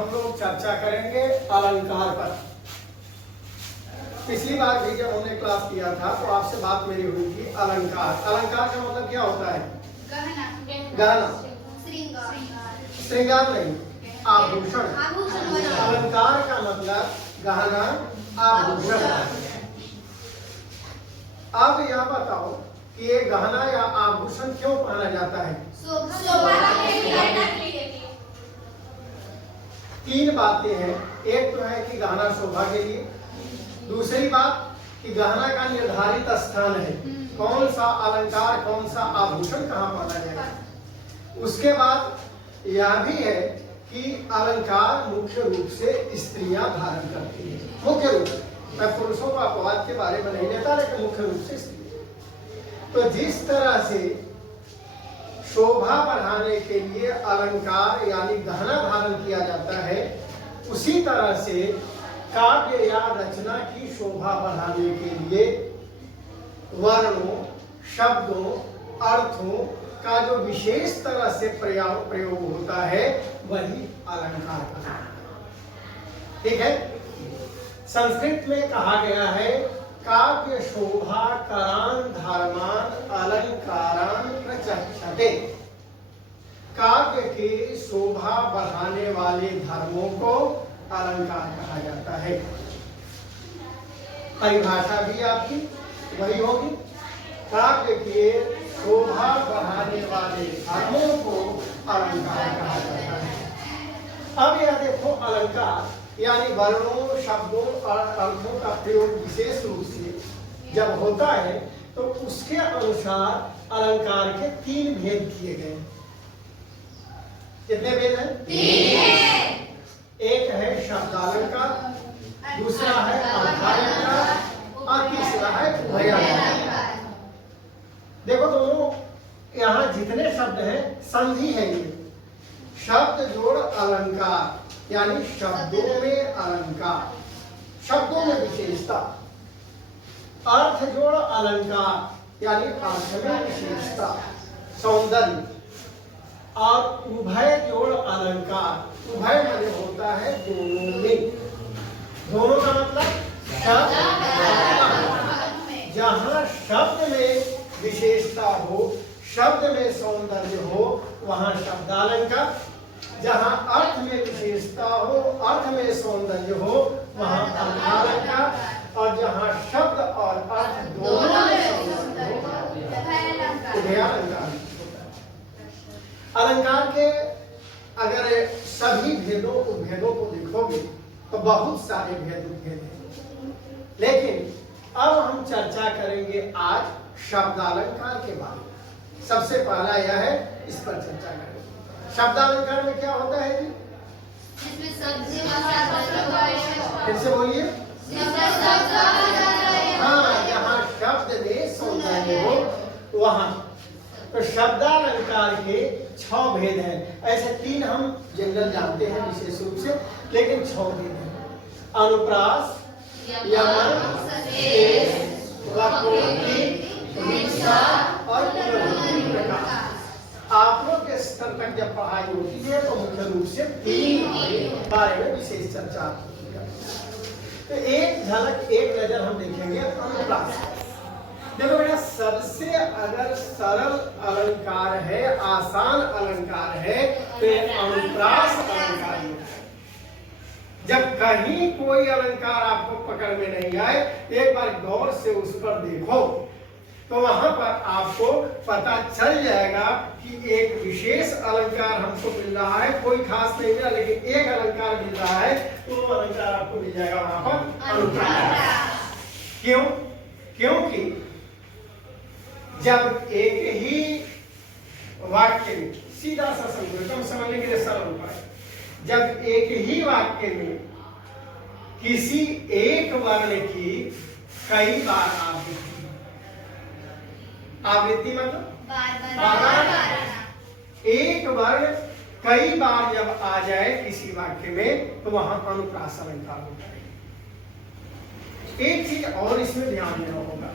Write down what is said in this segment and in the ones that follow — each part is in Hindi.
हम लोग चर्चा करेंगे अलंकार पर। पिछली बार भी जब हमने क्लास किया था तो आपसे बात मेरी हुई थी अलंकार। अलंकार का मतलब क्या होता है? गहना, श्रृंगार नहीं, आभूषण। अलंकार का मतलब गहना, आभूषण। अब यह बताओ कि ये गहना या आभूषण क्यों पहना जाता है? तीन बातें हैं। एक तो है कि गहना शोभा के लिए, दूसरी बात कि गहना का निर्धारित स्थान है, कौन सा अलंकार कौन सा आभूषण कहाँ पहना जाएगा। उसके बाद यह भी है कि अलंकार मुख्य रूप से स्त्रियां धारण करती हैं। मुख्य रूप से, मैं पुरुषों का अपवाद के बारे में नहीं लेता, लेकिन मुख्य रूप से स्त्रियां। तो जिस तरह से शोभा बढ़ाने के लिए अलंकार यानी गहना धारण किया जाता है, उसी तरह से काव्य या रचना की शोभा बढ़ाने के लिए वर्णों, शब्दों, अर्थों का जो विशेष तरह से प्रयोग होता है वही अलंकार का। ठीक है। संस्कृत में कहा गया है काव्य शोभा करान धर्मान अलंकारान प्रचक्षते। काव्य के शोभा बढ़ाने वाले धर्मों को अलंकार कहा जाता है। परिभाषा भी आपकी वही होगी, काव्य के शोभा बढ़ाने वाले धर्मों को अलंकार कहा जाता है। अब यह देखो, अलंकार यानी वर्णों, शब्दों और अर्थों का प्रयोग विशेष रूप से जब होता है तो उसके अनुसार अलंकार के तीन भेद किए गए। कितने भेद हैं? तीन। एक है शब्दालंकार, दूसरा है अर्थालंकार और तीसरा है उभयालंकार। देखो दोनों यहाँ जितने शब्द हैं संधि है। ये शब्द जोड़ अलंकार यानी शब्दों में अलंकार, शब्दों में विशेषता। अर्थ जोड़ अलंकार यानी अर्थ में विशेषता, सौंदर्य। और उभय जोड़ अलंकार, उभय माने होता है दोनों में। दोनों का मतलब शब्द, जहाँ शब्द में विशेषता हो, शब्द में सौंदर्य हो, वहाँ शब्दालंकार। जहाँ अर्थ में विशेषता हो, अर्थ में सौंदर्य हो, वहाँ अर्थालंकार। और जहाँ शब्द और अर्थ दोनों में सौंदर्य हो, उभयालंकार। अलंकार के अगर सभी भेदों उपभेदों को देखोगे तो बहुत सारे भेद उपभेद हैं, लेकिन अब हम चर्चा करेंगे आज शब्दालंकार के बारे में। सबसे पहला यह है, इस पर चर्चा करेंगे। शब्दालंकार में क्या होता है जी? फिर से बोलिए। हाँ, जहाँ शब्द में सौंदर्य हो वहाँ। तो शब्दालंकार के 6 भेद हैं। ऐसे 3 हम जनरल जानते हैं विशेष रूप से, लेकिन 6 भेद हैं। अनुप्रास, यमन, शेष, वक्रोक्ति, विस्तार और पुनरुक्ति प्रकार। आप लोग के स्तर तक जब पढ़ाई होती है तो मुख्य रूप से 3 बारे में विशेष चर्चा होती है। तो एक झलक, एक नजर हम देखेंगे अनुप्रास। देखो बेटा, सबसे अगर सरल अलंकार है, आसान अलंकार है तो ये अनुप्रास अलंकार है। जब कहीं कोई अलंकार आपको पकड़ में नहीं आए, एक बार गौर से उस पर देखो तो वहां पर आपको पता चल जाएगा कि एक विशेष अलंकार हमको मिल रहा है। कोई खास नहीं मिला, लेकिन एक अलंकार मिल रहा है, तो वो अलंकार आपको मिल जाएगा वहां पर अनुप्रास। क्यों? क्योंकि जब एक ही वाक्य में, सीधा सा समझो, समझने के लिए सरल उपाय, जब एक ही वाक्य में किसी एक वर्ण की कई बार आवृत्ति मतलब बार एक वर्ण कई बार जब आ जाए किसी वाक्य में तो वहां अनुप्रास अलंकार होता है। एक चीज और इसमें ध्यान देना होगा,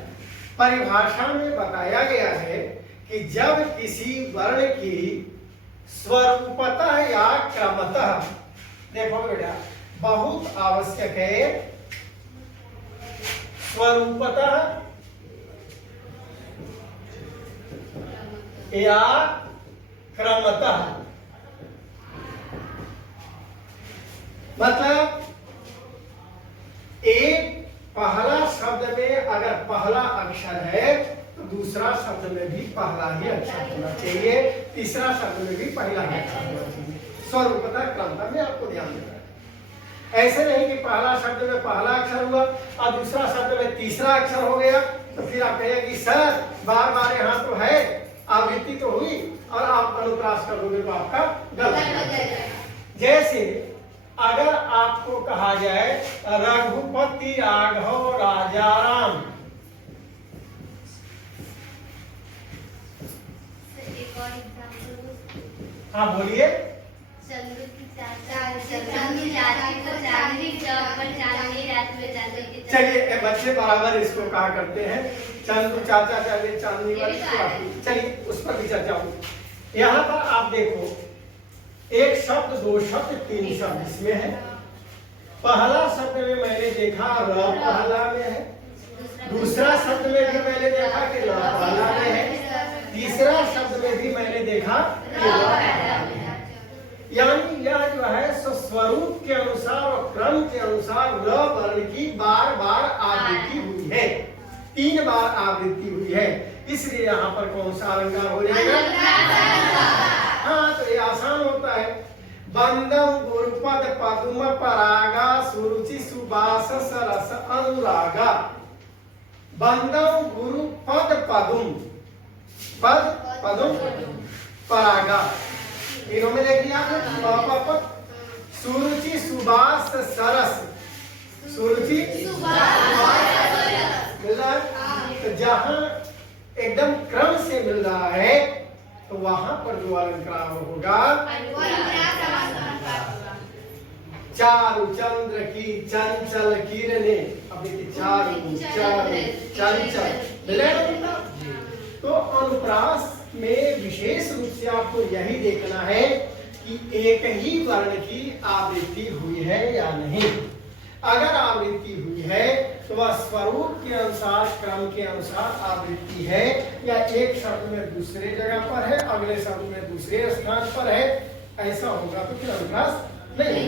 परिभाषा में बताया गया है कि जब किसी वर्ण की स्वरूपतः या क्रमतः देखो बेटा, बहुत आवश्यक है स्वरूपतः या क्रमतः। मतलब एक पहला शब्द में अगर पहला अक्षर है तो दूसरा शब्द में भी पहला ही अक्षर होना चाहिए, तीसरा शब्द में भी पहला ही अक्षर होना चाहिए। स्वरूपतः क्रमतः में आपको ध्यान देना है। ऐसे नहीं कि पहला शब्द में पहला अक्षर हुआ और दूसरा शब्द में तीसरा अक्षर हो गया तो फिर आप कहेंगे कि सर बार बार यहाँ तो है, आवृत्ति तो हुई और आप अनुप्रास कर दोगे तो आपका गलत। जैसे अगर आपको कहा जाए रघुपति राघव राजाराम, एक और एग्जांपल। हाँ बोलिए। चंदू की चांदनी रात को चांदनी चौक पर चांदनी रात में चांदनी। चलिए बच्चे बराबर इसको कहा करते हैं, चंदू चाचा चांदनी चांदनी वाली। चलिए उस पर भी चर्चा हो। यहाँ पर आप देखो, एक शब्द, दो शब्द, तीन शब्द इसमें है। पहला शब्द में मैंने देखा र पहला में है, दूसरा शब्द में भी मैंने देखा कि ल पहला में है, तीसरा शब्द में भी मैंने देखा कि र पहला में है। यानी यह जो है स्वरूप के अनुसार और क्रम के अनुसार र वर्ण की बार बार आवृत्ति हुई है, 3 बार आवृत्ति हुई है। इसलिए यहाँ पर कौन सा अलंकार हो जाएगा? हाँ तो ये आसान होता है। बंदम गुरुपद पदुम परागा सुरुचि सुबास सरस अनुरागा। बंदम गुरु पद पदुम, पद पदुम परागा, तीनों में देख लिया आपने। सुरुचि सुबास सरस, सुरुचि मिल रहा है। तो जहाँ एकदम क्रम से मिल रहा है तो वहां पर जो अलंकार होगा, चारु चंद्र की चंचल किरणे, अब देखिए चारु चंचल मिले। तो अनुप्रास में विशेष रूप से आपको यही देखना है कि एक ही वर्ण की आवृत्ति हुई है या नहीं। अगर आवृत्ति हुई है तो वह स्वरूप के अनुसार, क्रम के अनुसार आवृत्ति है, या एक शब्द में दूसरे जगह पर है, अगले शब्द में दूसरे स्थान पर है, ऐसा होगा तो फिर अनुप्रास नहीं।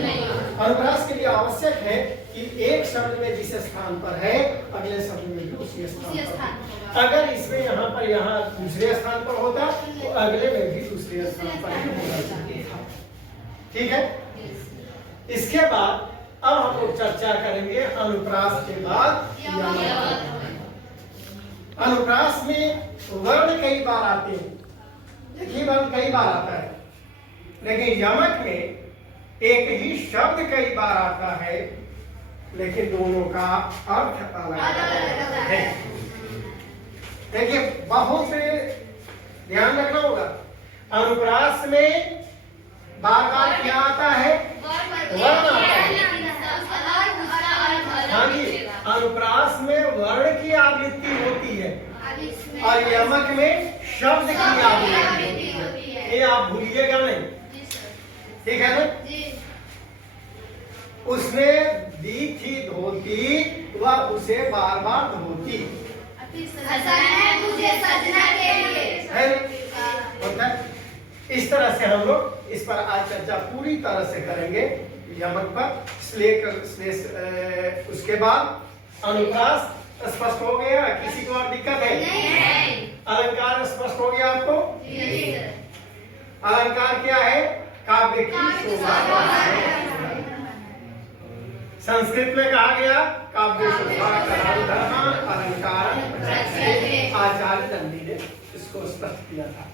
अनुप्रास के लिए आवश्यक है कि एक शब्द में जिस स्थान पर है अगले शब्द में भी उसी स्थान पर। अगर इसमें यहाँ पर यहाँ दूसरे स्थान पर होता तो अगले में भी दूसरे स्थान पर होना चाहिए था। ठीक है। इसके बाद अब हम लोग चर्चा करेंगे अनुप्रास के बाद यमक। अनुप्रास में वर्ण कई बार आते हैं, एक ही वर्ण कई बार आता है, लेकिन यमक में एक ही शब्द कई बार आता है, लेकिन दोनों का अर्थ अलग है। देखिए बहुत ध्यान रखना होगा। अनुप्रास में बार बार क्या आता है? वर्ण आता है। हाँ जी, अनुप्रास में वर्ण की आवृत्ति होती है और यमक में शब्द की आवृत्ति होती है। ये आप भूलिएगा नहीं, ठीक है ना? उसने दी थी धोती, वह उसे बार बार धोती है। इस तरह से हम लोग इस पर आज चर्चा पूरी तरह से करेंगे यमक पर। उसके बाद अनुप्रास स्पष्ट हो गया? किसी को और दिक्कत है? नहीं। अलंकार स्पष्ट हो गया आपको? अलंकार क्या है? काव्य की शोभा। संस्कृत में कहा गया काव्य शोभा अलंकार। आचार्य दंडी ने इसको स्पष्ट किया था।